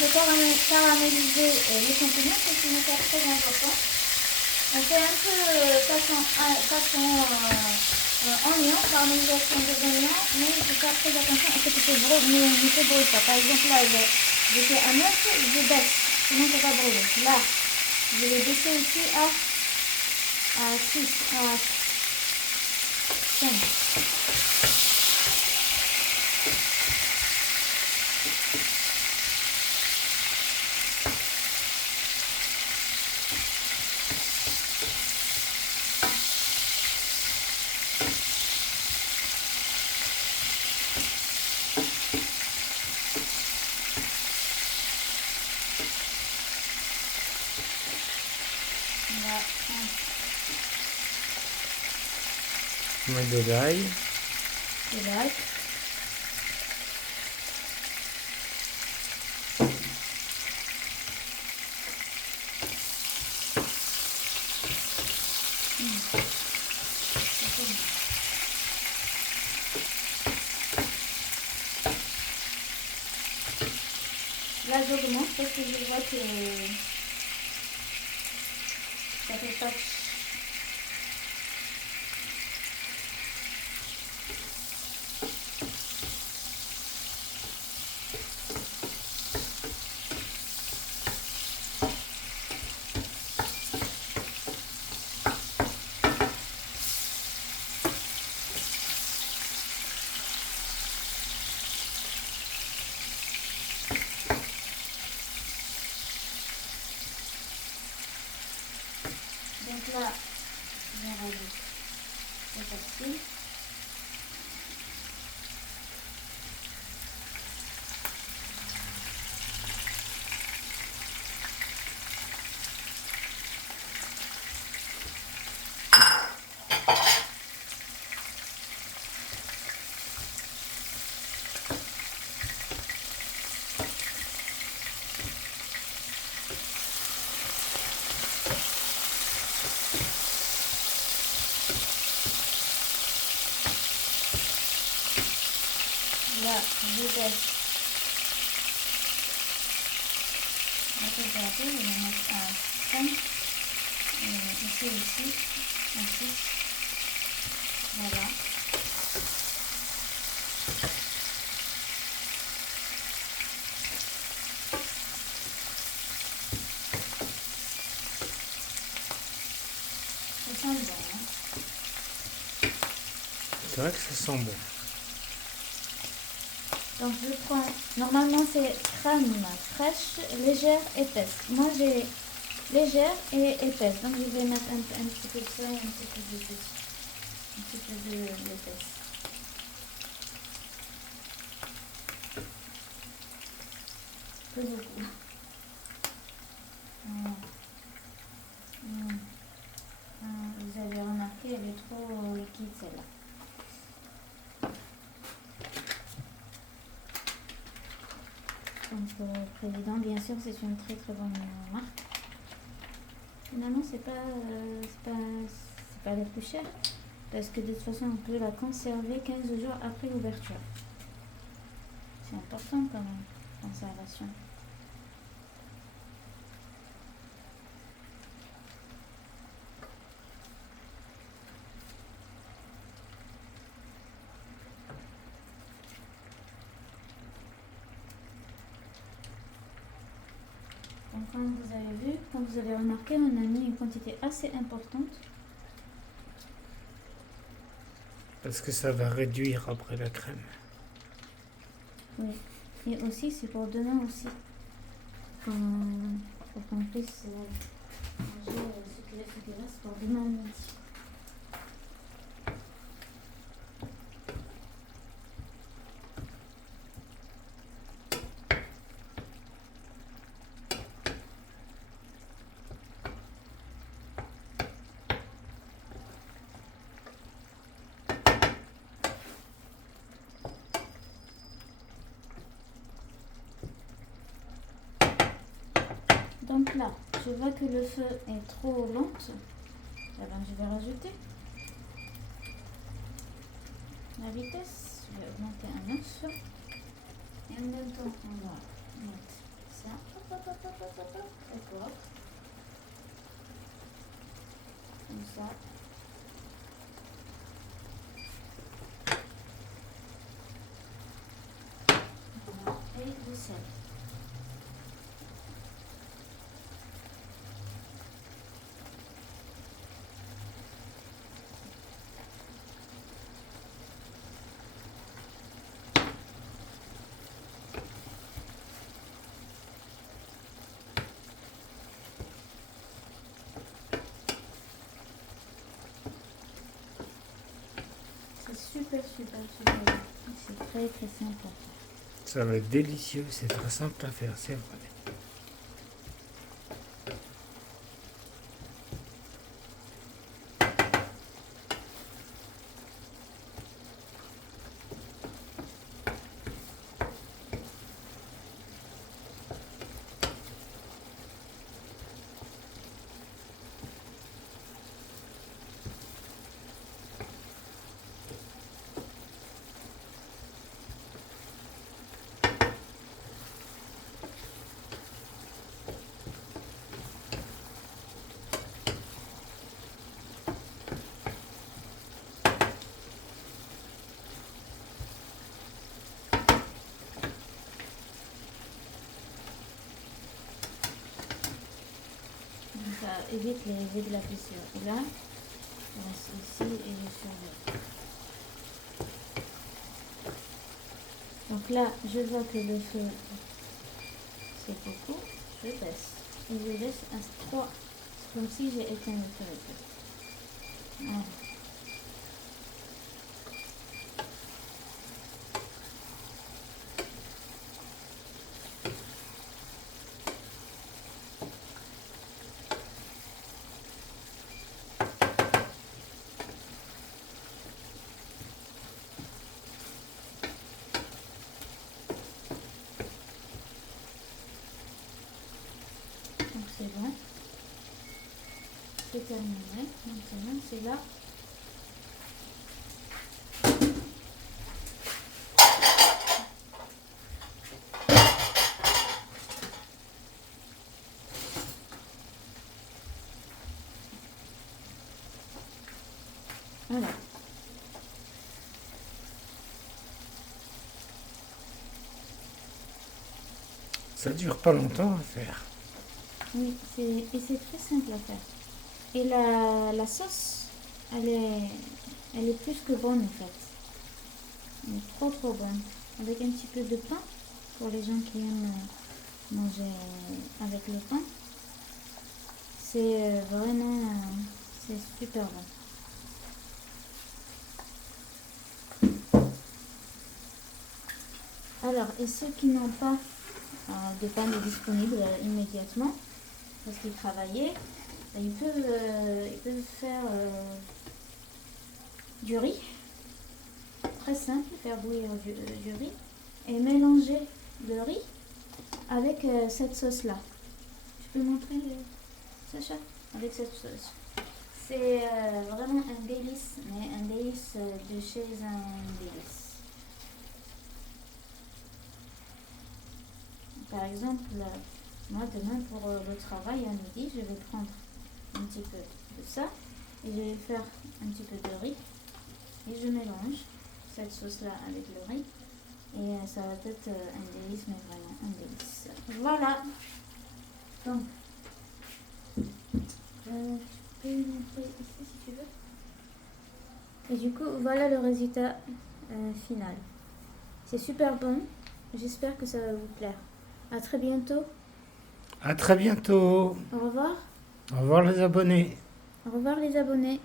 de caraméliser les champignons, c'est une étape très importante. On fait un peu façon oignon, caramélisation des oignons, mais il faut faire très attention à ce que ne se brûle pas. Par exemple, là, j'ai fait un œuf, je baisse, sinon ça va brûler. Là, je vais baisser ici à 6, à 5. On met de l'ail. De l'ail. Là, j'augmente parce que je vois que ça fait pas. Donc là, je rajoute le persil. Là, je baisse la température, je vais mettre à 5. Ici aussi, à 6. Voilà. Ça sent bon, hein? C'est vrai que ça sent bon. Donc je prends, normalement c'est crème fraîche, légère, épaisse. Moi j'ai légère et épaisse, donc je vais mettre un petit peu de ça et un petit peu d'épaisse. Peu beaucoup. Voilà. Vous avez remarqué, elle est trop liquide celle-là. Donc Président, bien sûr, c'est une très très bonne marque. Finalement, c'est pas la plus chère, parce que de toute façon, on peut la conserver 15 jours après l'ouverture. C'est important quand même, conservation. Donc comme vous avez vu, comme vous avez remarqué, on a mis une quantité assez importante. Parce que ça va réduire après la crème. Oui. Et aussi, c'est pour demain aussi. Pour qu'on puisse manger ce qui reste pour demain midi. Donc là, je vois que le feu est trop lent. Alors je vais rajouter la vitesse. Je vais augmenter un 9. Et en même temps, on va mettre ça. D'accord. Comme ça. Voilà. Et le sel. C'est super bon. C'est très simple à faire. Ça va être délicieux, c'est très simple à faire, c'est vrai. Ça évite les effets de la fissure. Et là, je reste ici et je surveille. Donc là, je vois que le feu, c'est beaucoup. Je baisse. Et je laisse à 3. C'est comme si j'ai éteint le feu. Voilà. Donc c'est bon. C'est terminé. Maintenant, c'est là. Voilà. Ça dure pas longtemps à faire. Oui, et c'est très simple à faire. Et la sauce, elle est plus que bonne en fait. Elle est trop bonne. Avec un petit peu de pain, pour les gens qui aiment manger avec le pain. C'est vraiment, c'est super bon. Alors, et ceux qui n'ont pas de pain disponible immédiatement, parce qu'ils travaillaient, ils peuvent faire du riz, très simple, faire bouillir du riz et mélanger le riz avec cette sauce là. Je peux montrer Sacha avec cette sauce. C'est vraiment un délice, mais un délice de chez un délice. Par exemple, moi demain pour le travail à midi, je vais prendre un petit peu de ça et je vais faire un petit peu de riz et je mélange cette sauce là avec le riz et ça va être un délice, mais vraiment un délice. Voilà. Donc, je peux montrer ici si tu veux. Et du coup, voilà le résultat final. C'est super bon. J'espère que ça va vous plaire. À très bientôt. À très bientôt. Au revoir. Au revoir les abonnés. Au revoir les abonnés.